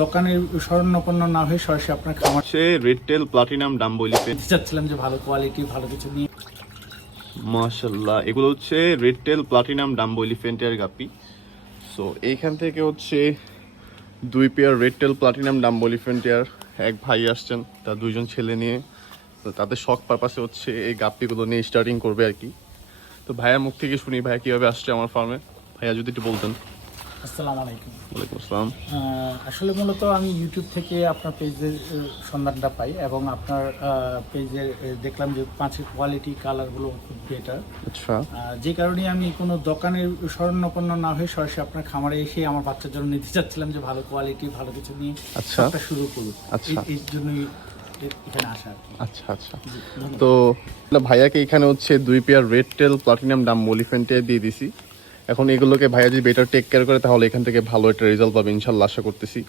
দোকানের স্বর্ণপন্ন না হয়ে সরাসরি আপনার খামার সে red tail platinum dumbo elephant. চাচ্ছিলাম যে ভালো কোয়ালিটি ভালো কিছু নিয়ে। মাশাআল্লাহ, এগুলো হচ্ছে রেড টেল প্লাটিনাম ডাম্বো এলিফ্যান্টের গাপ্পি। সো এইখান থেকে হচ্ছে 2 pair red tail platinum dumbo এলিফ্যান্টের এক ভাই আসছেন তার 2জন ছেলে নিয়ে। তো তাদের শখ পারপাসে হচ্ছে এই গাপ্পিগুলো নিয়ে স্টার্টিং করবে আর কি। তো ভাইয়ার মুখ থেকে শুনি ভাইয়া কীভাবে আসছে আমার ফার্মে। ভাইয়া যদি একটু বলতেন। আসসালামু আলাইকুম। ওয়ালাইকুম আসসালাম। আসলে মূলত আমি ইউটিউব থেকে আপনার পেজের সন্ধানটা পাই এবং আপনার পেজে দেখলাম যে পাঁচের কোয়ালিটি কালারগুলো খুব বেটার। আচ্ছা যে কারণে আমি কোনো দোকানের স্বর্ণপন্ন না হয়ে সরাসরি আপনার খামারে এসে আমার বাচ্চার জন্য নিতে চাচ্ছিলাম যে ভালো কোয়ালিটি ভালো কিছু নিয়ে আচ্ছা একটা শুরু করুন। আচ্ছা এর জন্যই এখানে আসা আর কি। আচ্ছা আচ্ছা। তো ভাইয়াকে এখানে হচ্ছে 2 pair red tail platinum dumbo এলিফ্যান্টে দিয়ে দিছি। এখন এগুলোকে ভাইয়া যদি বেটার টেক কেয়ার করে তাহলে এখান থেকে ভালো একটা রেজাল্ট পাবে ইনশাল্লাহ, আশা করতেছি।